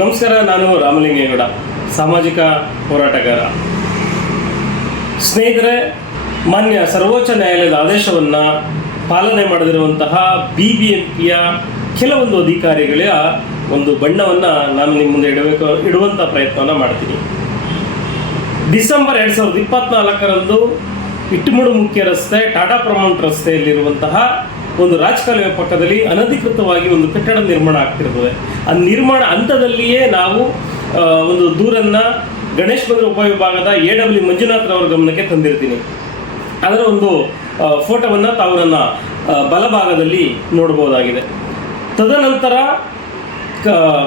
ನಮಸ್ಕಾರ, ನಾನು ರಾಮಲಿಂಗೇಗೌಡ, ಸಾಮಾಜಿಕ ಹೋರಾಟಗಾರ. ಸ್ನೇಹಿತರೆ, ಮಾನ್ಯ ಸರ್ವೋಚ್ಚ ನ್ಯಾಯಾಲಯದ ಆದೇಶವನ್ನು ಪಾಲನೆ ಮಾಡದಿರುವಂತಹ ಬಿ ಬಿ ಎಂ ಪಿಯ ಕೆಲವೊಂದು ಅಧಿಕಾರಿಗಳ ಒಂದು ಬಣ್ಣವನ್ನು ನಾನು ನಿಮ್ಮ ಮುಂದೆ ಇಡಬೇಕು ಇಡುವಂಥ ಪ್ರಯತ್ನವನ್ನು ಮಾಡ್ತೀನಿ. ಡಿಸೆಂಬರ್ ಎರಡು ಸಾವಿರದ ಇಪ್ಪತ್ನಾಲ್ಕರಂದು ಇಟ್ಟುಮಡು ಮುಖ್ಯ ರಸ್ತೆ, ಟಾಟಾ ಪ್ರಮೌಂಟ್ ರಸ್ತೆಯಲ್ಲಿರುವಂತಹ ಒಂದು ರಾಜಕಾಲುವೆ ಪಕ್ಕದಲ್ಲಿ ಅನಧಿಕೃತವಾಗಿ ಒಂದು ಕಟ್ಟಡ ನಿರ್ಮಾಣ ಆಗ್ತಿರ್ತದೆ. ಆ ನಿರ್ಮಾಣ ಹಂತದಲ್ಲಿಯೇ ನಾವು ಒಂದು ದೂರನ್ನು ಗಣೇಶ್ ಮಂದಿರ ಉಪವಿಭಾಗದ ಎ ಡಬ್ಲ್ಯೂ ಮಂಜುನಾಥ್ ರವರ ಗಮನಕ್ಕೆ ತಂದಿರ್ತೀನಿ. ಅದರ ಒಂದು ಫೋಟೋವನ್ನು ತಾವು ನನ್ನ ಬಲಭಾಗದಲ್ಲಿ ನೋಡಬಹುದಾಗಿದೆ. ತದನಂತರ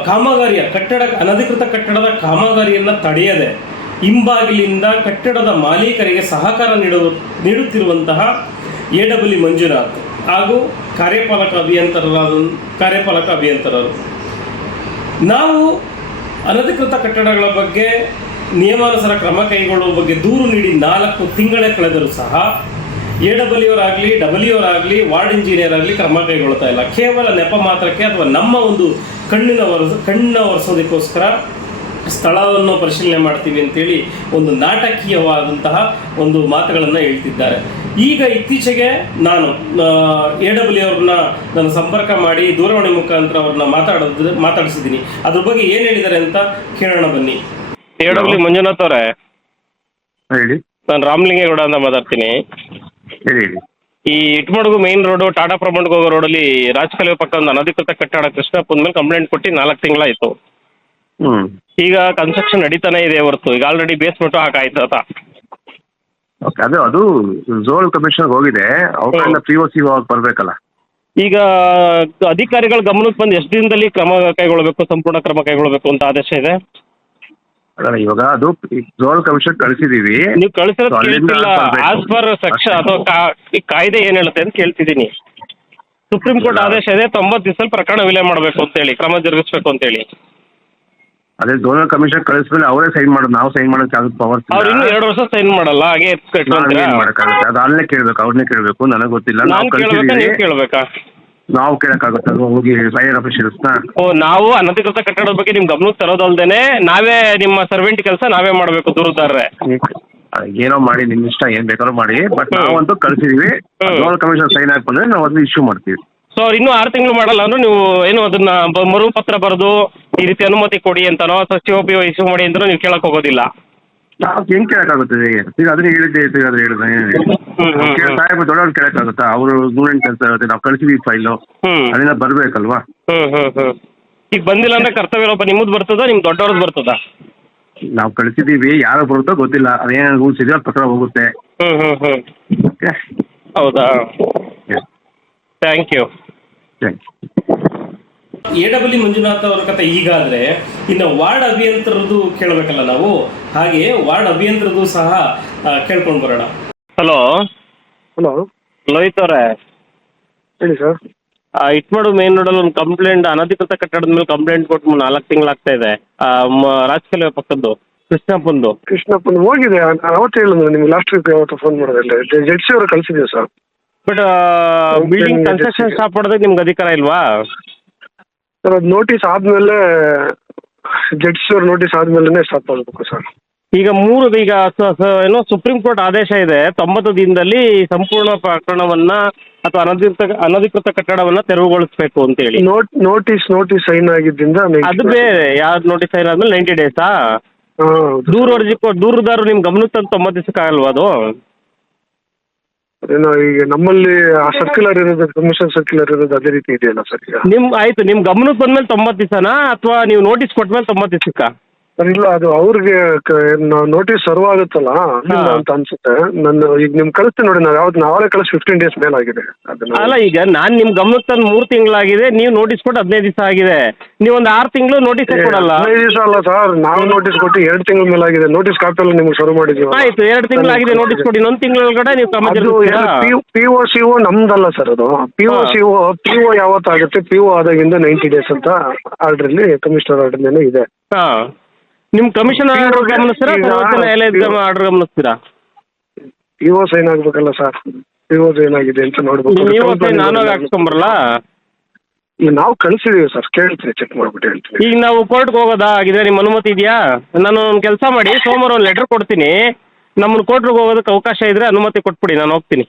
ಕಾಮಗಾರಿಯ ಕಟ್ಟಡ, ಅನಧಿಕೃತ ಕಟ್ಟಡದ ಕಾಮಗಾರಿಯನ್ನು ತಡೆಯದೆ, ಹಿಂಬಾಗಿಲಿಂದ ಕಟ್ಟಡದ ಮಾಲೀಕರಿಗೆ ಸಹಕಾರ ನೀಡುವ, ನೀಡುತ್ತಿರುವಂತಹ ಎ ಡಬ್ಲ್ಯೂ ಮಂಜುನಾಥ್. ಹಾಗೂ ಕಾರ್ಯಪಾಲಕ ಅಭಿಯಂತರರಾದ ಕಾರ್ಯಪಾಲಕ ಅಭಿಯಂತರರು. ನಾವು ಅನಧಿಕೃತ ಕಟ್ಟಡಗಳ ಬಗ್ಗೆ ನಿಯಮಾನುಸಾರ ಕ್ರಮ ಕೈಗೊಳ್ಳುವ ಬಗ್ಗೆ ದೂರು ನೀಡಿ ನಾಲ್ಕು ತಿಂಗಳೇ ಕಳೆದರೂ ಸಹ ಎ ಡಬ್ಲ್ಯೂ ಆಗಲಿ ಡಬ್ಲ್ಯೂ ಆಗಲಿ ವಾರ್ಡ್ ಇಂಜಿನಿಯರ್ ಆಗಲಿ ಕ್ರಮ ಕೈಗೊಳ್ತಾ ಇಲ್ಲ. ಕೇವಲ ನೆಪ ಮಾತ್ರಕ್ಕೆ ಅಥವಾ ನಮ್ಮ ಒಂದು ಕಣ್ಣಿನ ಒರೆಸ ಕಣ್ಣಿನ ಒರೆಸೋದಕ್ಕೋಸ್ಕರ ಸ್ಥಳವನ್ನು ಪರಿಶೀಲನೆ ಮಾಡ್ತೀವಿ ಅಂತೇಳಿ ಒಂದು ನಾಟಕೀಯವಾದಂತಹ ಒಂದು ಮಾತುಗಳನ್ನು ಹೇಳ್ತಿದ್ದಾರೆ. ಈಗ ಇತ್ತೀಚೆಗೆ ನಾನು ಎ ಡಬ್ಲ್ಯೂ ಅವ್ರನ್ನ ನಾನು ಸಂಪರ್ಕ ಮಾಡಿ ದೂರವಾಣಿ ಮುಖಾಂತರ ಅವ್ರನ್ನ ಮಾತಾಡೋದು ಮಾತಾಡಿಸಿದ್ದೀನಿ. ಅದ್ರ ಬಗ್ಗೆ ಏನು ಹೇಳಿದ್ದಾರೆ ಅಂತ ಕೇಳೋಣ ಬನ್ನಿ. ಎ ಡಬ್ಲ್ಯೂ ಮಂಜುನಾಥ್ ಅವರೇ. ಹೇಳಿ. ನಾನು ರಾಮಲಿಂಗೇಗೌಡ ಅಂತ ಮಾತಾಡ್ತೀನಿ. ಹೇಳಿ ಹೇಳಿ. ಈ ಇಟ್ಮಡ್ಗು ಮೇನ್ ರೋಡು ಟಾಟಾ ಪ್ರಮೋಟ್ಗೆ ಹೋಗೋ ರೋಡಲ್ಲಿ ರಾಜಕಾಲುವೆ ಪಕ್ಕ ಒಂದು ಅನಧಿಕೃತ ಕಟ್ಟಡ ಕೃಷ್ಣಪ್ಪನ ಮೇಲೆ ಕಂಪ್ಲೇಂಟ್ ಕೊಟ್ಟು ನಾಲ್ಕು ತಿಂಗಳಾಯಿತು. ಹ್ಞೂ ಈಗ ಕನ್ಸ್ಟ್ರಕ್ಷನ್ ನಡೀತಾನೆ ಇದೆ ಹೊರತು. ಈಗ ಆಲ್ರೆಡಿ ಬೇಸ್ಮೆಂಟು ಹಾಕಾಯ್ತು ಅಂತ. ಓಕೆ ಅದು ಅದು ಝೋಲ್ ಕಮಿಷನರ್ ಹೋಗಿದೆ. ಅವ್ರ ಕಡೆಯಿಂದ ಪಿ ಒ ಸಿ ಬರಬೇಕಲ್ಲ. ಈಗ ಅಧಿಕಾರಿಗಳ ಗಮನಕ್ಕೆ ಬಂದು ಎಷ್ಟು ದಿನದಲ್ಲಿ ಕ್ರಮ ಕೈಗೊಳ್ಳಬೇಕು ಸಂಪೂರ್ಣ ಕ್ರಮ ಕೈಗೊಳ್ಳಬೇಕು ಅಂತ ಆದೇಶ ಇದೆ? ಅಲ್ಲ ಇವಾಗ ಅದು ಝೋಲ್ ಕಮಿಷನ್ ಕಳಿಸಿದೀವಿ. ನೀವು. ಆಸ್ ಪರ್ ಸೆಕ್ಷನ್ ಅಥವಾ ಕಾಯ್ದೆ ಏನ್ ಹೇಳುತ್ತೆ ಅಂತ ಕೇಳ್ತಿದ್ದೀನಿ. ಸುಪ್ರೀಂ ಕೋರ್ಟ್ ಆದೇಶ ಇದೆ ತೊಂಬತ್ತು ದಿವಸದಲ್ಲಿ ಪ್ರಕರಣ ವಿಲಯ ಮಾಡಬೇಕು ಅಂತೇಳಿ ಕ್ರಮ ಜರುಗಿಸ್ಬೇಕು ಅಂತೇಳಿ ಅದೇ ಝೋನಲ್ ಕಮಿಷನ್ ಕಳಿಸ್ಮೇಲೆ ಅವರೇ ಸೈನ್ ಮಾಡೋದು ನಾವು ಸೈನ್ ಮಾಡೋಕ್ಕಾಗುತ್ತೆ ಪವರ್ ಅವ್ರು ಇನ್ನೂ ಎರಡು ವರ್ಷ ಸೈನ್ ಮಾಡಲ್ಲ ಹಾಗೆ ಕಟ್ಕೊಂತೀರಾ ಮಾಡಕ್ಕಾಗುತ್ತೆ? ಅದು ಅಲ್ಲೇ ಕೇಳ್ಬೇಕು ಅವ್ರನ್ನೇ ಕೇಳ್ಬೇಕು ನನಗೆ ಗೊತ್ತಿಲ್ಲ. ನಾವು ನಾನು ಕೇಳ್ಬೇಕಾ ನೀವು ಕೇಳ್ಬೇಕಾ? ನಾವು ಕೇಳಕ್ಕಾಗುತ್ತೆ ಅದು ಹೋಗಿ ಫೈರ್ ಆಫೀಸರ್ಸ್ನ ಓ ನಾವು ಅನಧಿಕೃತ ಕಟ್ಟಡದ ಬಗ್ಗೆ ನಿಮ್ ಗಮನಕ್ಕೆ ತರೋದಲ್ದೇನೆ ನಾವೇ ನಿಮ್ಮ ಸರ್ವೆಂಟ್ ಕೆಲಸ ನಾವೇ ಮಾಡಬೇಕು ದೂರದಾರ್ರೆ. ಏನೋ ಮಾಡಿ ನಿಮ್ ಇಷ್ಟ ಏನ್ ಬೇಕಾದ್ರೂ ಮಾಡಿ. ಬಟ್. ನಾವಂತೂ ಕಳಿಸಿದೀವಿ. ಹ್ಮ್. ಕಮಿಷನ್ ಸೈನ್ ಹಾಕ್ಬಂದ್ರೆ ನಾವು ಅದನ್ನ ಇಶ್ಯೂ ಮಾಡ್ತೀವಿ. ಸೊ ಅವ್ರು ಇನ್ನೂ ಆರು ತಿಂಗಳು ಮಾಡಲ್ಲ ಅಂದ್ರೆ ನೀವು ಏನು ಅದನ್ನ ಬ- ಮರುಪತ್ರ ಬರೆದು ಈ ರೀತಿ ಅನುಮತಿ ಕೊಡಿ ಅಂತನೋ ಸಿ ಒ ಪಿ ಇಶ್ಯೂ ಮಾಡಿ ಅಂತನೋ ನೀವು ಕೇಳಕ್ ಹೋಗೋದಿಲ್ಲ. ನಾವು ಹೆಂಗ್ ಕೇಳಕ್ಕಾಗುತ್ತೆ ಈಗ ಅದನ್ನ ಹೇಳಿದ್ದೆ ಈಗ ಅದನ್ನ ಹೇಳಿದ್ರೆ. ಸಾಹೇಬ್ ದೊಡ್ಡವ್ರು ಕೇಳಕ್ಕಾಗುತ್ತಾ? ಅವರು ಸ್ಟೂಡೆಂಟ್ ಕೆಲಸ ಇರುತ್ತೆ ನಾವು ಕಳಿಸಿದೀವಿ ಫೈಲು. ಹ್ಮ್. ಅದನ್ನ ಬರ್ಬೇಕಲ್ವಾ? ಹ್ಞೂ ಹ್ಞೂ ಹ್ಞೂ ಈಗ ಬಂದಿಲ್ಲ ಅಂದ್ರೆ ಕರ್ತವ್ಯ ಲೋಪ ನಿಮ್ಮದು ಬರ್ತದ ನಿಮ್ ದೊಡ್ಡವ್ರದ್ದು ಬರ್ತದ? ನಾವು ಕಳಿಸಿದೀವಿ ಯಾರು ಬರುತ್ತೋ ಗೊತ್ತಿಲ್ಲ. ಅದೇನು ರೂಲ್ಸ್ ಇದೆಯೋ ಪತ್ರ ಪ್ರಕಾರ ಹೋಗುತ್ತೆ. ಹ್ಮ್ ಹ್ಮ್ ಹ್ಮ್. ಓಕೆ? ಹೌದಾ? Thank you you A W Manjunath ಅವರ ಕತೆ ಈಗಾದ್ರೆ ಇನ್ನು ವಾರ್ಡ್ ಅಭಿಯಂತರದ್ದು ಕೇಳಬೇಕಲ್ಲ ನಾವು? ಹಾಗೆ ವಾರ್ಡ್ ಅಭಿಯಂತರದ್ದು ಸಹ ಕೇಳ್ಕೊಂಡು ಬರೋಣ. ಹಲೋ ಹಲೋ ಲೋಹಿತ್ ಅವರೇ. ಹೇಳಿ ಸರ್ ಇಟ್ಮಾಡು ಮೇನ್ ರೋಡಲ್ಲಿ ಒಂದು ಕಂಪ್ಲೇಂಟ್ ಅನಧಿಕೃತ ಕಟ್ಟಡದ ಮೇಲೆ ಕಂಪ್ಲೇಂಟ್ ಕೊಟ್ಟು ನಾಲ್ಕು ತಿಂಗಳಾಗ್ತಾ ಇದೆ. ಆ, ಮ- ರಾಜಕೀಯ ಪಕ್ಕದ್ದು ಕೃಷ್ಣಪ್ಪಂದು. ಕೃಷ್ಣಪ್ಪನ್ ಹೋಗಿದೆ. ನಾನು ಅವತ್ತು ಹೇಳಿದ್ರು ನಿಮ್ಗೆ ಲಾಸ್ಟ್ ವೀಕ್ ಯಾವತ್ತು ಫೋನ್ ಮಾಡೋದಿಲ್ಲ ಜಡ್ಸಿ ಅವರು ಕಳಿಸಿದ್ದೀವಿ sir but building construction stop ಮಾಡೋದಕ್ಕೆ ನಿಮ್ಗೆ ಅಧಿಕಾರ ಇಲ್ವಾ? ಸರ್ ಅದು ನೋಟಿಸ್ ಆದ್ಮೇಲೆ ಜಡ್ಜ್ ಅವ್ರ ನೋಟಿಸ್ ಆದ್ಮೇಲೆ ಸ್ಟಾಪ್ ಮಾಡಬೇಕು ಸರ್ ಈಗ ಮೂರು ಈಗ ಸ- ಸ- ಏನೋ ಸುಪ್ರೀಂ ಕೋರ್ಟ್ ಆದೇಶ ಇದೆ. ತೊಂಬತ್ತು ದಿನದಲ್ಲಿ ಸಂಪೂರ್ಣ ಪ್ರಕರಣವನ್ನ ಅಥವಾ ಅನಧಿಕೃತ ಅನಧಿಕೃತ ಕಟ್ಟಡವನ್ನ ತೆರವುಗೊಳಿಸಬೇಕು ಅಂತೇಳಿ ನೋಟ್ ನೋಟಿಸ್ ನೋಟಿಸ್ ಸೈನ್ ಆಗಿದ್ದರಿಂದ ಅದು ಬೇರೆ. ಯಾವ್ದು ನೋಟಿಸ್ ಆದ್ಮೇಲೆ ನೈಂಟಿ ಡೇಸಾ ದೂರ ಅರ್ಜಿ ಕೊ ದೂರದಾರರು ನಿಮ್ ಗಮನಕ್ಕೆ ತಂದು ತೊಂಬತ್ತು ದಿವಸಕ್ಕಾಗಲ್ವಾ ಅದು? ಅದೇನೋ ಈಗ ನಮ್ಮಲ್ಲಿ ಆ ಸರ್ಕ್ಯುಲರ್ ಇರೋದು ಕಮಿಷನ್ ಸರ್ಕ್ಯುಲರ್ ಇರೋದು ಅದೇ ರೀತಿ ಇದೆಯಲ್ಲ ಸರ್ ಈಗ? ನಿಮ್ ಆಯ್ತು ನಿಮ್ ಗಮನಕ್ಕೆ ಬಂದ್ಮೇಲೆ ತೊಂಬತ್ತು ದಿವಸನಾ? ಅಥವಾ ನೀವು ನೋಟಿಸ್ ಕೊಟ್ಮೇಲೆ ತೊಂಬತ್ತು ದಿವಸಕ್ಕ? ಸರ್, ಇಲ್ಲ ಅದು ಅವ್ರಿಗೆ ನೋಟಿಸ್ ಸರ್ವ್ ಆಗುತ್ತಲ್ಲ ಅಲ್ಲಿಂದ ಅಂತ ಅನ್ಸುತ್ತೆ. ನಾನು ಈಗ ನಿಮ್ ಕಳಿಸ್ತೀನಿ ನೋಡಿ ನಾವು ಯಾವ್ದು ನಾವೇ ಕಳಿಸಿ ಫಿಫ್ಟೀನ್ ಡೇಸ್ ಮೇಲಾಗಿದೆ ಆಗಿದೆ. ಅಲ್ಲ ಈಗ ನಾನ್ ನಿಮ್ ಗಮನಕ್ಕೆ ತಂದು ಮೂರು ತಿಂಗಳಾಗಿದೆ ನೀವು ನೋಟಿಸ್ ಕೊಟ್ಟು ಹದಿನೈದು ದಿವಸ ಆಗಿದೆ. ನೀವು ಒಂದು ಆರು ತಿಂಗಳು ನೋಟಿಸ್ ಕೊಡಲ್ಲ. ಹದಿನೈದು ದಿವಸ ಅಲ್ಲ ಸರ್ ನಾವು ನೋಟಿಸ್ ಕೊಟ್ಟು ಎರಡು ತಿಂಗಳ ಮೇಲೆ ಆಗಿದೆ. ನೋಟಿಸ್ ಕಾಪಿ ಎಲ್ಲ ನಿಮ್ಗೆ ಶುರು ಮಾಡಿದೀವಿ ಆಯ್ತು ಎರಡು ತಿಂಗಳಾಗಿದೆ ನೋಟಿಸ್ ಕೊಡಿ. ಇನ್ನೊಂದು ತಿಂಗಳೊಳಗಡೆ ನೀವು ಕ್ರಮ ಅದು ಜರುಗಿಸ್ತೀರಾ? ಪಿ ಒ ಸಿ ಒ ನಮ್ದಲ್ಲ ಸರ್ ಅದು. ಪಿ ಒ ಹಾ. ಸಿ ಒ ಪಿ ಒ ಯಾವತ್ತಾಗುತ್ತೆ? ಪಿ ಒ ಆದಾಗಿಂದ ನೈಂಟಿ ಡೇಸ್ ಅಂತ ಆರ್ಡ್ರಲ್ಲಿ ಕಮಿಷನರ್ ಆರ್ಡರ್ಲೇನೆ ಇದೆ. ಹಾ. ನಿಮ್ ಕಮಿಷನ್ ಆರ್ಡರ್ ಗಮನಿಸ್ತೀರಾ ಸರ್ವೋಚ್ಚ ನ್ಯಾಯಾಲಯದ ಆರ್ಡರ್ ಗಮನಿಸ್ತೀರಾ? ಪಿ ಒ ಸೈನ್ ಆಗ್ಬೇಕಲ್ಲ ಸರ್ ಪಿ ಏನಾಗಿದೆ ಸೈನ್ ಆಗಿದೆ ಅಂತ ನೋಡ್ಬೇಕು. ನೀವು ಸೈನ್ ನಾನು ಹಾಕ್ಸ್ಕೊಂಬರಲ್ಲ ಈಗ ನಾವು ಕಳಿಸಿದೀವಿ ಸರ್ ಕೇಳ್ತೀನಿ ಚೆಕ್ ಮಾಡ್ಬಿಟ್ಟು ಹೇಳ್ತೀನಿ. ಈಗ ನಾವು ಕೋರ್ಟ್ಗೆ ಹೋಗೋದಾ? ಆಗಿದೆ ನಿಮ್ಮ ಅನುಮತಿ ಇದೆಯಾ? ನಾನು ಒಂದು ಕೆಲಸ ಮಾಡಿ ಸೋಮವಾರ ಒಂದು ಲೆಟರ್ ಕೊಡ್ತೀನಿ. ನಮ್ಮನ್ನು ಕೋರ್ಟ್ಗೆ ಹೋಗೋದಕ್ಕೆ ಅವಕಾಶ ಇದ್ರೆ ಅನುಮತಿ ಕೊಟ್ಬಿಡಿ ನಾನು ಹೋಗ್ತೀನಿ.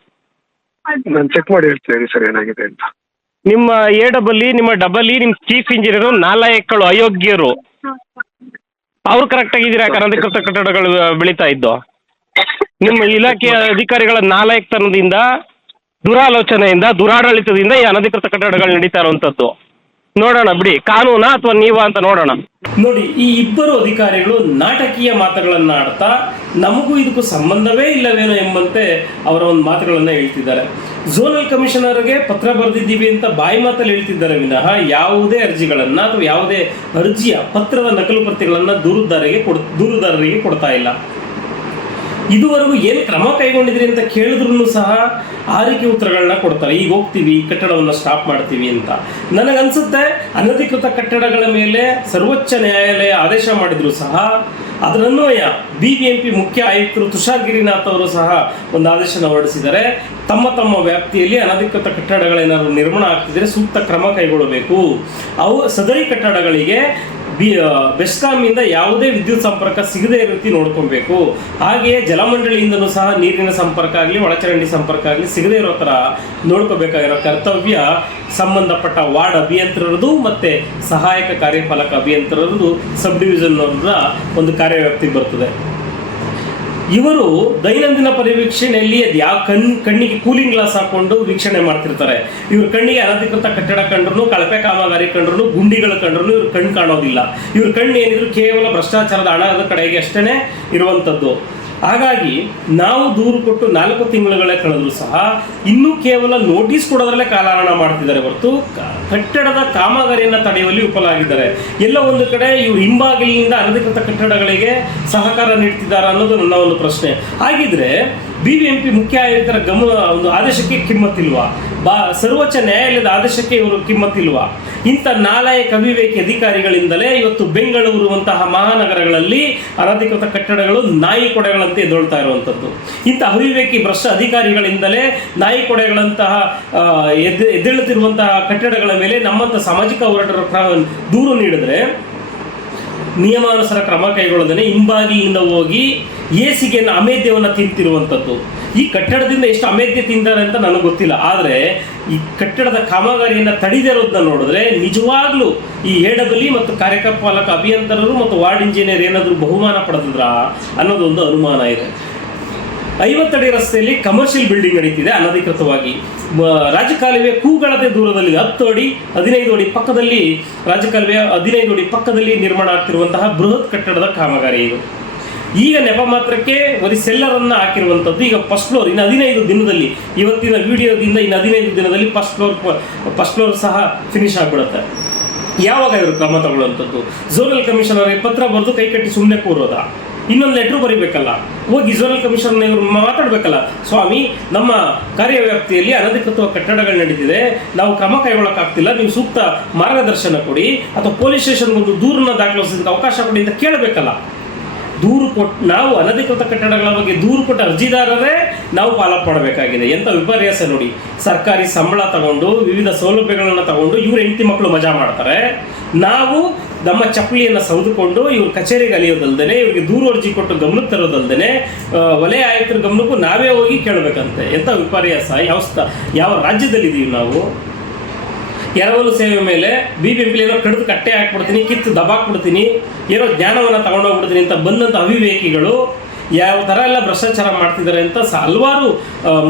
ನಾನು ಚೆಕ್ ಮಾಡಿ ಹೇಳ್ತೀನಿ ಸರ್ ಏನಾಗಿದೆ ಅಂತ. ನಿಮ್ಮ ಎ ಡಬಲ್ ಇ ನಿಮ್ಮ ಡಬಲ್ ಇ ನಿಮ್ಮ ಚೀಫ್ ಇಂಜಿನಿಯರು ನಾಲಾಯಕ್ಗಳು ಅಯೋಗ್ಯರು. ಅವ್ರು ಕರೆಕ್ಟಾಗಿದ್ದೀರಾ ಅನಧಿಕೃತ ಕಟ್ಟಡಗಳು ಬೆಳೀತಾ ಇದ್ದು. ನಿಮ್ಮ ಇಲಾಖೆಯ ಅಧಿಕಾರಿಗಳ ನಾಲಾಯಕ್ತನದಿಂದ, ದುರಾಲೋಚನೆಯಿಂದ, ದುರಾಡಳಿತದಿಂದ ಈ ಅನಧಿಕೃತ ಕಟ್ಟಡಗಳು ನಡೀತಾ ಇರುವಂಥದ್ದು ನೋಡೋಣ ಬಿಡಿ, ಕಾನೂನಾ ಅಥವಾ ನೀವ ಅಂತ ನೋಡೋಣ. ನೋಡಿ, ಈ ಇಬ್ಬರು ಅಧಿಕಾರಿಗಳು ನಾಟಕೀಯ ಮಾತುಗಳನ್ನು ಆಡ್ತಾ ನಮಗೂ ಇದಕ್ಕೂ ಸಂಬಂಧವೇ ಇಲ್ಲವೇನೋ ಎಂಬಂತೆ ಅವರ ಒಂದು ಮಾತುಗಳನ್ನು ಹೇಳ್ತಿದ್ದಾರೆ. ಝೋನಲ್ ಕಮಿಷನರ್ಗೆ ಪತ್ರ ಬರೆದಿದ್ದೀವಿ ಅಂತ ಬಾಯಿ ಮಾತಲ್ಲಿ ಹೇಳ್ತಿದ್ದಾರೆ ವಿನಃ ಯಾವುದೇ ಅರ್ಜಿಗಳನ್ನು ಅಥವಾ ಯಾವುದೇ ಅರ್ಜಿಯ ಪತ್ರದ ನಕಲು ಪ್ರತಿಗಳನ್ನು ದೂರುದಾರರಿಗೆ ಕೊಡ್, ದೂರುದಾರರಿಗೆ ಕೊಡ್ತಾ ಇಲ್ಲ. ಇದುವರೆಗೂ ಏನು ಕ್ರಮ ಕೈಗೊಂಡಿದ್ರಿ ಅಂತ ಕೇಳಿದ್ರು ಸಹ ಆರಿಕೆ ಉತ್ತರಗಳನ್ನ ಕೊಡ್ತಾರೆ. ಈಗ ಹೋಗ್ತೀವಿ, ಕಟ್ಟಡವನ್ನು ಸ್ಟಾಪ್ ಮಾಡ್ತೀವಿ ಅಂತ. ನನಗನ್ಸುತ್ತೆ ಅನಧಿಕೃತ ಕಟ್ಟಡಗಳ ಮೇಲೆ ಸರ್ವೋಚ್ಚ ನ್ಯಾಯಾಲಯ ಆದೇಶ ಮಾಡಿದ್ರು ಸಹ. ಅದರನ್ವಯ ಬಿ ಬಿ ಎಂ ಪಿ ಮುಖ್ಯ ಆಯುಕ್ತರು ತುಷಾರ್ ಗಿರಿನಾಥ್ ಅವರು ಸಹ ಒಂದು ಆದೇಶನ ಹೊರಡಿಸಿದ್ದಾರೆ. ತಮ್ಮ ತಮ್ಮ ವ್ಯಾಪ್ತಿಯಲ್ಲಿ ಅನಧಿಕೃತ ಕಟ್ಟಡಗಳೇನಾದ್ರು ನಿರ್ಮಾಣ ಆಗ್ತಿದ್ರೆ ಸೂಕ್ತ ಕ್ರಮ ಕೈಗೊಳ್ಳಬೇಕು. ಅವು ಸದರಿ ಕಟ್ಟಡಗಳಿಗೆ ಬಿ ಇಂದ ಯಾವುದೇ ವಿದ್ಯುತ್ ಸಂಪರ್ಕ ಸಿಗದೇ ರೀತಿ ನೋಡ್ಕೊಬೇಕು. ಹಾಗೆಯೇ ಜಲಮಂಡಳಿಯಿಂದಲೂ ಸಹ ನೀರಿನ ಸಂಪರ್ಕ ಆಗಲಿ, ಒಳಚರಂಡಿ ಸಂಪರ್ಕ ಆಗಲಿ ಸಿಗದೇ ಇರೋ ಥರ ನೋಡ್ಕೋಬೇಕಾಗಿರೋ ಕರ್ತವ್ಯ ಸಂಬಂಧಪಟ್ಟ ವಾರ್ಡ್ ಅಭಿಯಂತರರದು ಮತ್ತು ಸಹಾಯಕ ಕಾರ್ಯಪಾಲಕ ಅಭಿಯಂತರರದು ಸಬ್ ಡಿವಿಷನ್ ಒಂದು ಕಾರ್ಯವ್ಯಾಪ್ತಿ ಬರ್ತದೆ. ಇವರು ದೈನಂದಿನ ಪರಿವೀಕ್ಷಣೆಯಲ್ಲಿ ಅದು ಯಾವ ಕಣ್ ಕಣ್ಣಿಗೆ ಕೂಲಿಂಗ್ ಗ್ಲಾಸ್ ಹಾಕೊಂಡು ವೀಕ್ಷಣೆ ಮಾಡ್ತಿರ್ತಾರೆ. ಇವ್ರ ಕಣ್ಣಿಗೆ ಅನಧಿಕೃತ ಕಟ್ಟಡ ಕಂಡ್ರು ಕಳಪೆ ಕಾಮಗಾರಿ ಕಂಡ್ರು ಗುಂಡಿಗಳು ಕಂಡ್ರು ಇವ್ರ ಕಣ್ಣು ಕಾಣೋದಿಲ್ಲ. ಇವ್ರ ಕಣ್ಣು ಏನಿದ್ರು ಕೇವಲ ಭ್ರಷ್ಟಾಚಾರದ ಹಣದ ಕಡೆಗೆ ಅಷ್ಟೇ ಇರುವಂಥದ್ದು ಹಾಗಾಗಿ ನಾವು ದೂರು ಕೊಟ್ಟು ನಾಲ್ಕು ತಿಂಗಳುಗಳೇ ಕಳೆದರೂ ಸಹ ಇನ್ನೂ ಕೇವಲ ನೋಟಿಸ್ ಕೊಡೋದ್ರಲ್ಲೇ ಕಾಲಹರಣ ಮಾಡ್ತಿದ್ದಾರೆ ಹೊರತು ಕಟ್ಟಡದ ಕಾಮಗಾರಿಯನ್ನು ತಡೆಯುವಲ್ಲಿ ವಿಫಲಾಗಿದ್ದಾರೆ ಎಲ್ಲ ಒಂದು ಕಡೆ ಇವರು ಹಿಂಬಾಗಿಲಿನಿಂದ ಅನಧಿಕೃತ ಕಟ್ಟಡಗಳಿಗೆ ಸಹಕಾರ ನೀಡ್ತಿದ್ದಾರೆ ಅನ್ನೋದು ನನ್ನ ಒಂದು ಪ್ರಶ್ನೆ. ಹಾಗಿದ್ರೆ ಬಿ ಬಿ ಎಂ ಪಿ ಮುಖ್ಯ ಆಯುಕ್ತರ ಗಮನ ಒಂದು ಆದೇಶಕ್ಕೆ ಕಿಮ್ಮತ್ತಿಲ್ವಾ? ಬಾ, ಸರ್ವೋಚ್ಚ ನ್ಯಾಯಾಲಯದ ಆದೇಶಕ್ಕೆ ಇವರು ಕಿಮ್ಮತ್ತಿಲ್ವಾ? ಇಂಥ ನಾಲಾಯಕ ಕವಿವೇಕಿ ಅಧಿಕಾರಿಗಳಿಂದಲೇ ಇವತ್ತು ಬೆಂಗಳೂರು ಅಂತಹ ಮಹಾನಗರಗಳಲ್ಲಿ ಅನಧಿಕೃತ ಕಟ್ಟಡಗಳು ನಾಯಿ ಕೊಡೆಗಳಂತೆ ಎದ್ದೊಳ್ತಾ ಇರುವಂಥದ್ದು. ಇಂಥ ಅವಿವೇಕಿ ಭ್ರಷ್ಟ ಅಧಿಕಾರಿಗಳಿಂದಲೇ ನಾಯಿ ಕೊಡೆಗಳಂತಹ ಎದ್ದು ಎದ್ದೇಳುತ್ತಿರುವಂತಹ ಕಟ್ಟಡಗಳ ಮೇಲೆ ನಮ್ಮಂಥ ಸಾಮಾಜಿಕ ಹೋರಾಟರ ದೂರು ನೀಡಿದ್ರೆ ನಿಯಮಾನುಸಾರ ಕ್ರಮ ಕೈಗೊಳ್ಳದೇ ಹಿಂಬಾಗಿಲಿಂದ ಹೋಗಿ ಏಸಿಗೆಯನ್ನು ಅಮೇಧ್ಯವನ್ನು ತಿಂತಿರುವಂಥದ್ದು. ಈ ಕಟ್ಟಡದಿಂದ ಎಷ್ಟು ಅಮೇಧ್ಯ ತಿಂದಾರೆ ಅಂತ ನನಗೆ ಗೊತ್ತಿಲ್ಲ. ಆದರೆ ಈ ಕಟ್ಟಡದ ಕಾಮಗಾರಿಯನ್ನು ತಡೆದಿರೋದನ್ನ ನೋಡಿದ್ರೆ ನಿಜವಾಗ್ಲೂ ಈ ಎಡಬಲಿ ಮತ್ತು ಕಾರ್ಯಪಾಲಕ ಅಭಿಯಂತರರು ಮತ್ತು ವಾರ್ಡ್ ಇಂಜಿನಿಯರ್ ಏನಾದರೂ ಬಹುಮಾನ ಪಡೆದಿದ್ರ ಅನ್ನೋದೊಂದು ಅನುಮಾನ ಇದೆ. ಐವತ್ತಡಿ ರಸ್ತೆಯಲ್ಲಿ ಕಮರ್ಷಿಯಲ್ ಬಿಲ್ಡಿಂಗ್ ನಡೀತಿದೆ ಅನಧಿಕೃತವಾಗಿ. ರಾಜಕಾಲುವೆ ಕೂಗಳತೆ ದೂರದಲ್ಲಿ ಹತ್ತು ಅಡಿ, ಹದಿನೈದು ಅಡಿ ಪಕ್ಕದಲ್ಲಿ ರಾಜಕಾಲುವೆ ಹದಿನೈದು ಅಡಿ ಪಕ್ಕದಲ್ಲಿ ನಿರ್ಮಾಣ ಆಗ್ತಿರುವಂತಹ ಬೃಹತ್ ಕಟ್ಟಡದ ಕಾಮಗಾರಿ ಇದು. ಈಗ ನೆಪ ಮಾತ್ರಕ್ಕೆ ಬರೀ ಸೆಲ್ಲರನ್ನು ಹಾಕಿರುವಂಥದ್ದು. ಈಗ ಫಸ್ಟ್ ಫ್ಲೋರ್ ಇನ್ನು ಹದಿನೈದು ದಿನದಲ್ಲಿ, ಇವತ್ತಿನ ವಿಡಿಯೋದಿಂದ ಇನ್ನು ಹದಿನೈದು ದಿನದಲ್ಲಿ ಫಸ್ಟ್ ಫ್ಲೋರ್ ಫಸ್ಟ್ ಫ್ಲೋರ್ ಸಹ ಫಿನಿಶ್ ಆಗಿಬಿಡುತ್ತೆ. ಯಾವಾಗ ಇವರು ಕ್ರಮ ತಗೊಳ್ಳುವಂಥದ್ದು? ಝೋನಲ್ ಕಮಿಷನರ್ ಪತ್ರ ಬರೆದು ಕೈ ಕಟ್ಟಿ ಸುಮ್ಮನೆ ಕೂರೋದ? ಇನ್ನೊಂದು ಲೆಟ್ರ್ ಬರೀಬೇಕಲ್ಲ? ಹೋಗಿ ಝೋನಲ್ ಕಮಿಷನರ್ ಇವರು ಮಾತಾಡಬೇಕಲ್ಲ? ಸ್ವಾಮಿ, ನಮ್ಮ ಕಾರ್ಯವ್ಯಾಪ್ತಿಯಲ್ಲಿ ಅನಧಿಕೃತ ಕಟ್ಟಡಗಳು ನಡೀತಿದೆ ನಾವು ಕ್ರಮ ಕೈಗೊಳ್ಳಕ್ಕಾಗ್ತಿಲ್ಲ. ನೀವು ಸೂಕ್ತ ಮಾರ್ಗದರ್ಶನ ಕೊಡಿ. ಅಥವಾ ಪೊಲೀಸ್ ಸ್ಟೇಷನ್ಗೊಂದು ದೂರನ್ನ ದಾಖಲಿಸೋದಕ್ಕೆ ಅವಕಾಶ ಕೊಡಿ ಅಂತ ಕೇಳಬೇಕಲ್ಲ? ದೂರು ಕೊಟ್ಟು ನಾವು ಅನಧಿಕೃತ ಕಟ್ಟಡಗಳ ಬಗ್ಗೆ ದೂರು ಕೊಟ್ಟ ಅರ್ಜಿದಾರರೇ ನಾವು ಪಾಲಪ್ ಮಾಡಬೇಕಾಗಿದೆ ಎಂಥ ವಿಪರ್ಯಾಸ ನೋಡಿ. ಸರ್ಕಾರಿ ಸಂಬಳ ತಗೊಂಡು, ವಿವಿಧ ಸೌಲಭ್ಯಗಳನ್ನು ತಗೊಂಡು ಇವ್ರ ಹೆಂಡತಿ ಮಕ್ಕಳು ಮಜಾ ಮಾಡ್ತಾರೆ. ನಾವು ನಮ್ಮ ಚಪ್ಪಲಿಯನ್ನು ಸೌದುಕೊಂಡು ಇವ್ರ ಕಚೇರಿಗೆ ಅಲಿಯೋದಲ್ದೇ ಇವ್ರಿಗೆ ದೂರು ಅರ್ಜಿ ಕೊಟ್ಟು ಗಮನಕ್ಕೆ ತರೋದಲ್ದೇ ವಲಯ ಆಯುಕ್ತರ ಗಮನಕ್ಕೂ ನಾವೇ ಹೋಗಿ ಕೇಳಬೇಕಂತೆ. ಎಂಥ ವಿಪರ್ಯಾಸ? ಯಾವ ಯಾವ ರಾಜ್ಯದಲ್ಲಿದ್ದೀವಿ ನಾವು? ಎರವಲು ಸೇವೆ ಮೇಲೆ ಬಿ ಬಿ ಎಂ ಏನೋ ಕಡಿದು ಕಟ್ಟೆ ಹಾಕ್ಬಿಡ್ತೀನಿ, ಕಿತ್ತು ದಬಾಕ್ಬಿಡ್ತೀನಿ, ಏನೋ ಜ್ಞಾನವನ್ನು ತಗೊಂಡೋಗ್ಬಿಡ್ತೀನಿ ಅಂತ ಬಂದಂಥ ಅವಿವೇಕಿಗಳು ಯಾವ ಥರ ಎಲ್ಲ ಭ್ರಷ್ಟಾಚಾರ ಮಾಡ್ತಿದ್ದಾರೆ ಅಂತ ಸಹ ಹಲವಾರು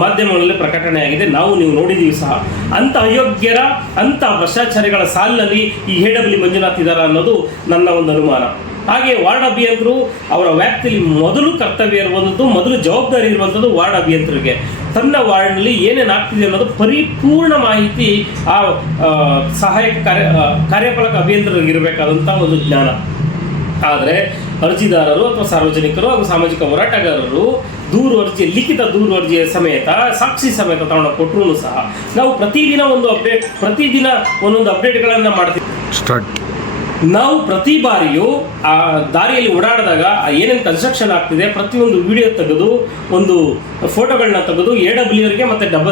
ಮಾಧ್ಯಮಗಳಲ್ಲಿ ಪ್ರಕಟಣೆ ಆಗಿದೆ. ನಾವು ನೀವು ನೋಡಿದ್ದೀವಿ ಸಹ. ಅಂಥ ಅಯೋಗ್ಯರ, ಅಂಥ ಭ್ರಷ್ಟಾಚಾರಿಗಳ ಸಾಲಿನಲ್ಲಿ ಈ ಹೇಡಬಲಿ ಮಂಜುನಾಥ್ ಇದ್ದಾರ ಅನ್ನೋದು ನನ್ನ ಒಂದು ಅನುಮಾನ. ಹಾಗೆ ವಾರ್ಡ್ ಅಭಿಯಂತರು ಅವರ ವ್ಯಾಪ್ತಿಯಲ್ಲಿ ಮೊದಲು ಕರ್ತವ್ಯ ಇರುವಂಥದ್ದು ಮೊದಲು ಜವಾಬ್ದಾರಿ ಇರುವಂಥದ್ದು ವಾರ್ಡ್ ಅಭಿಯಂತರಿಗೆ. ತನ್ನ ವಾರ್ಡ್ನಲ್ಲಿ ಏನೇನು ಆಗ್ತಿದೆ ಅನ್ನೋದು ಪರಿಪೂರ್ಣ ಮಾಹಿತಿ ಆ ಸಹಾಯಕ ಕಾರ್ಯ ಕಾರ್ಯಪಾಲಕ ಅಭಿಯಂತರಿಗೆ ಇರಬೇಕಾದಂಥ ಒಂದು ಜ್ಞಾನ. ಆದರೆ ಅರ್ಜಿದಾರರು ಅಥವಾ ಸಾರ್ವಜನಿಕರು ಹಾಗೂ ಸಾಮಾಜಿಕ ಹೋರಾಟಗಾರರು ದೂರು ಅರ್ಜಿ, ಲಿಖಿತ ದೂರು ಅರ್ಜಿಯ ಸಮೇತ, ಸಾಕ್ಷಿ ಸಮೇತ ತಗೊಂಡು ಕೊಟ್ಟರು ಸಹ ನಾವು ಪ್ರತಿದಿನ ಒಂದು ಅಪ್ಡೇಟ್ ಪ್ರತಿದಿನ ಒಂದೊಂದು ಅಪ್ಡೇಟ್ಗಳನ್ನು ಮಾಡ್ತೀವಿ. ಸ್ಟಾರ್ಟ್ ನಾವು ಪ್ರತಿ ಬಾರಿಯೂ ಆ ದಾರಿಯಲ್ಲಿ ಓಡಾಡಿದಾಗ ಏನೇನು ಕನ್ಸ್ಟ್ರಕ್ಷನ್ ಆಗ್ತಿದೆ, ಪ್ರತಿಯೊಂದು ವಿಡಿಯೋ ತೆಗೆದು, ಒಂದು ಫೋಟೋಗಳನ್ನ ತೆಗೆದು ಎ ಡಬ್ಲ್ಯೂ ಮತ್ತು ಡಬ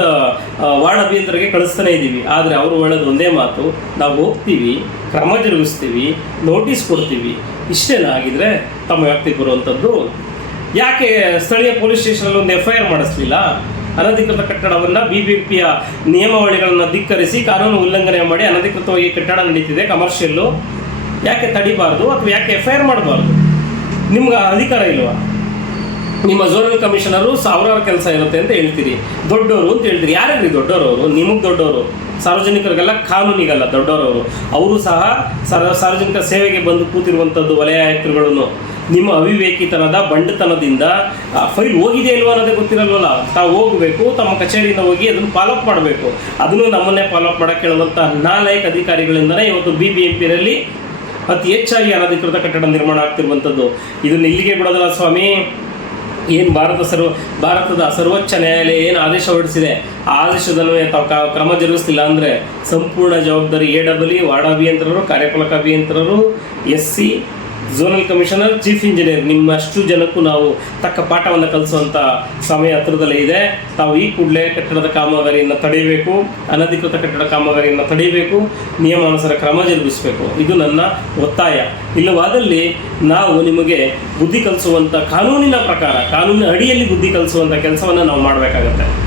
ವಾರ್ಡ್ ಅಭಿಯಂತರಿಗೆ ಕಳಿಸ್ತಾನೆ ಇದ್ದೀವಿ. ಆದರೆ ಅವರು ಹೇಳೋದು ಒಂದೇ ಮಾತು, ನಾವು ಹೋಗ್ತೀವಿ, ಕ್ರಮ ಜರುಗಿಸ್ತೀವಿ ನೋಟಿಸ್ ಕೊಡ್ತೀವಿ. ಇಷ್ಟೇನ ಆಗಿದ್ರೆ ತಮ್ಮ ವ್ಯಕ್ತಿ ಬರುವಂಥದ್ದು ಯಾಕೆ ಸ್ಥಳೀಯ ಪೊಲೀಸ್ ಸ್ಟೇಷನಲ್ಲಿ ಒಂದು ಎಫ್ ಐ ಆರ್ ಮಾಡಿಸ್ಲಿಲ್ಲ? ಅನಧಿಕೃತ ಕಟ್ಟಡವನ್ನು ಬಿ ಬಿ ಪಿಯ ನಿಯಮಾವಳಿಗಳನ್ನು ಧಿಕ್ಕರಿಸಿ, ಕಾನೂನು ಉಲ್ಲಂಘನೆ ಮಾಡಿ ಅನಧಿಕೃತವಾಗಿ ಕಟ್ಟಡ ನಡೀತಿದೆ ಕಮರ್ಷಿಯಲ್ಲು ಯಾಕೆ ತಡಿಬಾರ್ದು ಅಥವಾ ಯಾಕೆ ಎಫ್ ಐ ಆರ್ ಮಾಡಬಾರ್ದು? ನಿಮ್ಗೆ ಅಧಿಕಾರ ಇಲ್ವಾ? ನಿಮ್ಮ ಜೋನಲ್ ಕಮಿಷನರು ಸಾವಿರಾರು ಕೆಲಸ ಇರುತ್ತೆ ಅಂತ ಹೇಳ್ತೀರಿ. ದೊಡ್ಡವರು ಅಂತ ಹೇಳ್ತೀರಿ. ಯಾರ್ಯಾರಿ ದೊಡ್ಡವರು ನಿಮಗೆ ದೊಡ್ಡವರು ಸಾರ್ವಜನಿಕರಿಗೆಲ್ಲ ಕಾನೂನಿಗಲ್ಲ ದೊಡ್ಡವರವರು ಅವರು ಸಹ ಸಾರ್ವ ಸಾರ್ವಜನಿಕ ಸೇವೆಗೆ ಬಂದು ಕೂತಿರುವಂಥದ್ದು ವಲಯ ಆಯುಕ್ತರುಗಳನ್ನು. ನಿಮ್ಮ ಅವಿವೇಕಿತನದ ಬಂಡತನದಿಂದ ಫೈಲ್ ಹೋಗಿದೆ ಇಲ್ವಾ ಅನ್ನೋದೇ ಗೊತ್ತಿರಲ್ವಲ್ಲ? ತಾವು ಹೋಗಬೇಕು, ತಮ್ಮ ಕಚೇರಿಯಿಂದ ಹೋಗಿ ಅದನ್ನು ಫಾಲೋಅಪ್ ಮಾಡಬೇಕು. ಅದನ್ನು ನಮ್ಮನ್ನೇ ಫಾಲೋಅಪ್ ಮಾಡೋಕ್ಕೆ ಹೇಳುವಂಥ ನಾಲ್ಕು ಅಧಿಕಾರಿಗಳಿಂದಲೇ ಇವತ್ತು ಬಿ ಬಿ ಎಂ ಪಿನಲ್ಲಿ ಅತಿ ಹೆಚ್ಚಾಗಿ ಅನಧಿಕೃತ ಕಟ್ಟಡ ನಿರ್ಮಾಣ ಆಗ್ತಿರುವಂಥದ್ದು. ಇದನ್ನ ಇಲ್ಲಿಗೆ ಬಿಡೋದಲ್ಲ ಸ್ವಾಮಿ. ಏನು ಭಾರತ ಸರ್ವ, ಭಾರತದ ಸರ್ವೋಚ್ಚ ನ್ಯಾಯಾಲಯ ಏನು ಆದೇಶ ಹೊರಡಿಸಿದೆ? ಆ ಆದೇಶದನ್ನು ತಾವು ಕ್ರಮ ಜರುಗಿಸ್ತಿಲ್ಲ ಅಂದರೆ ಸಂಪೂರ್ಣ ಜವಾಬ್ದಾರಿ ಎ ಡಬ್ಲ್ಯೂ, ವಾರ್ಡ್ ಅಭಿಯಂತರರು, ಕಾರ್ಯಪಾಲಕ ಅಭಿಯಂತರರು, S C zonal commissioner chief engineer ನಿಮ್ಮಷ್ಟು ಜನಕ್ಕೂ ನಾವು ತಕ್ಕ ಪಾಠವನ್ನು ಕಲಿಸುವಂಥ ಸಮಯ ಹತ್ರದಲ್ಲೇ ಇದೆ. ತಾವು ಈ ಕೂಡಲೇ ಕಟ್ಟಡದ ಕಾಮಗಾರಿಯನ್ನು ತಡೆಯಬೇಕು, ಅನಧಿಕೃತ ಕಟ್ಟಡ ಕಾಮಗಾರಿಯನ್ನು ತಡೆಯಬೇಕು, ನಿಯಮಾನುಸಾರ ಕ್ರಮ ಜರುಗಿಸಬೇಕು. ಇದು ನನ್ನ ಒತ್ತಾಯ. ಇಲ್ಲವಾದಲ್ಲಿ ನಾವು ನಿಮಗೆ ಬುದ್ಧಿ ಕಲಿಸುವಂಥ ಕಾನೂನಿನ ಪ್ರಕಾರ, ಕಾನೂನಿನ ಅಡಿಯಲ್ಲಿ ಬುದ್ಧಿ ಕಲಿಸುವಂಥ ಕೆಲಸವನ್ನು ನಾವು ಮಾಡಬೇಕಾಗತ್ತೆ.